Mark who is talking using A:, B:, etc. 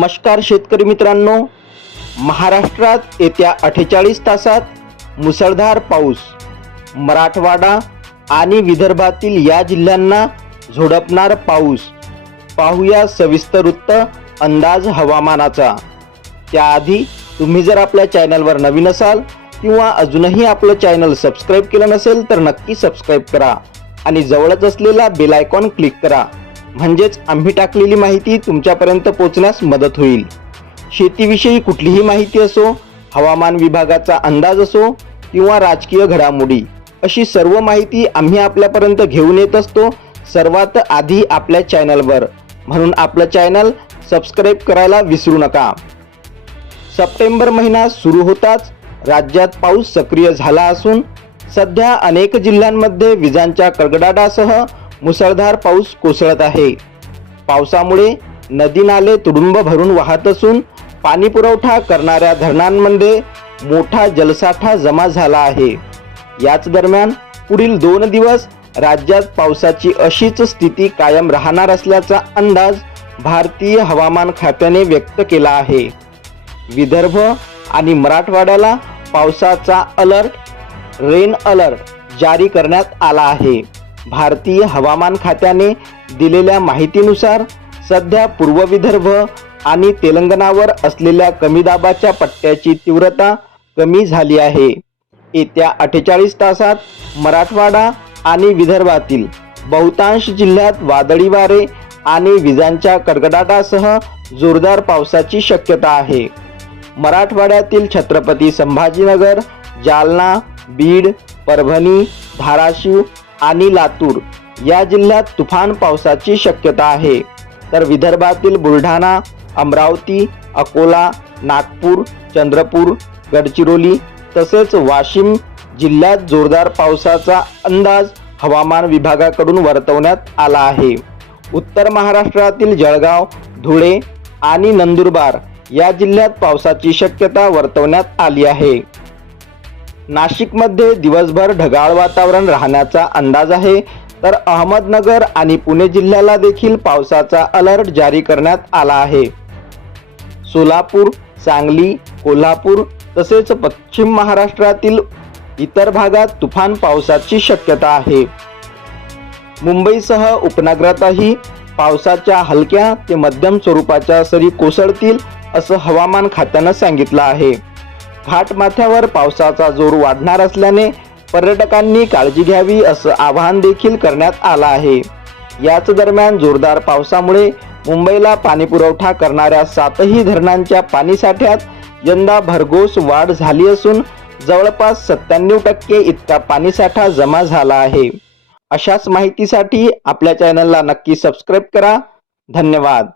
A: नमस्कार शेतकरी मित्रांनो. महाराष्ट्रात येत्या अठ्ठेचाळीस तासात मुसळधार पाऊस मराठवाडा आणि विदर्भातील या जिल्ह्यांना झोडपणार पाऊस. पाहूया सविस्तर वृत्त अंदाज हवामानाचा. त्याआधी तुम्ही जर आपल्या चॅनलवर नवीन असाल किंवा अजूनही आपलं चॅनल सबस्क्राईब केलं नसेल तर नक्की सबस्क्राईब करा आणि जवळच असलेला बेलायकॉन क्लिक करा. म्हणजेच आम्ही टाकलेली माहिती तुमच्यापर्यंत पोहोचण्यास मदत होईल. शेतीविषयी कुठलीही माहिती असो हवामान विभागाचा अंदाज असो किंवा राजकीय घडामोडी अशी सर्व माहिती आम्ही आपल्यापर्यंत घेऊन येत असतो सर्वात आधी आपल्या चॅनलवर. म्हणून आपलं चॅनल सबस्क्राईब करायला विसरू नका. सप्टेंबर महिना सुरू होताच राज्यात पाऊस सक्रिय झाला असून सध्या अनेक जिल्ह्यांमध्ये विजांच्या कडकडाटासह मुसळधार पाऊस कोसळत आहे. पावसामुळे नदी नाले तुडुंब भरून वाहत असून पाणी पुरवठा करणाऱ्या धरणांमध्ये मोठा जलसाठा जमा झाला आहे. याच दरम्यान पुढील दोन दिवस राज्यात पावसाची अशीच स्थिती कायम राहणार असल्याचा अंदाज भारतीय हवामान खात्याने व्यक्त केला आहे. विदर्भ आणि मराठवाड्याला पावसाचा अलर्ट रेन अलर्ट जारी करण्यात आला आहे. भारतीय हवामान खात्याने दिलेल्या माहितीनुसार सध्या पूर्व विदर्भ आणि तेलंगणावर असलेल्या कमी दाबाच्या पट्ट्याची तीव्रता कमी झाली आहे. येत्या अठ्ठेचाळीस तासात मराठवाडा आणि विदर्भातील बहुतांश जिल्ह्यात वादळी वारे आणि विजांच्या कडकडाटासह जोरदार पावसाची शक्यता आहे. मराठवाड्यातील छत्रपती संभाजीनगर जालना बीड परभणी धाराशिव आणि लातूर या जिल्ह्यात तुफान पावसाची शक्यता आहे. तर विदर्भातील बुलढाणा अमरावती अकोला नागपूर चंद्रपूर गडचिरोली तसेच वाशिम जिल्ह्यात जोरदार पावसाचा अंदाज हवामान विभागाकडून वर्तवण्यात आला आहे. उत्तर महाराष्ट्रातील जळगाव धुळे आणि नंदुरबार या जिल्ह्यात पावसाची शक्यता वर्तवण्यात आली आहे. नाशिकमध्ये दिवसभर ढगाळ वातावरण राहण्याचा अंदाज आहे. तर अहमदनगर आणि पुणे जिल्ह्याला देखील पावसाचा अलर्ट जारी करण्यात आला आहे. सोलापूर सांगली कोल्हापूर तसेच पश्चिम महाराष्ट्रातील इतर भागात तुफान पावसाची शक्यता आहे. मुंबईसह उपनगरातही पावसाच्या हलक्या ते मध्यम स्वरूपाच्या सरी कोसळतील असं हवामान खात्यानं सांगितलं आहे. घाटमाथ्यावर पावसाचा जोर वाढणार असल्याने पर्यटकांनी काळजी घ्यावी असं आवाहन देखील करण्यात आलं आहे. याच दरम्यान जोरदार पावसामुळे मुंबईला पाणीपुरवठा करणाऱ्या सातही धरणांच्या पाणीसाठ्यात यंदा भरघोस वाढ झाली असून जवळपास सत्त्याण्णव टक्के इतका पाणीसाठा जमा झाला आहे. अशाच माहितीसाठी आपल्या चॅनलला नक्की सबस्क्राईब करा. धन्यवाद.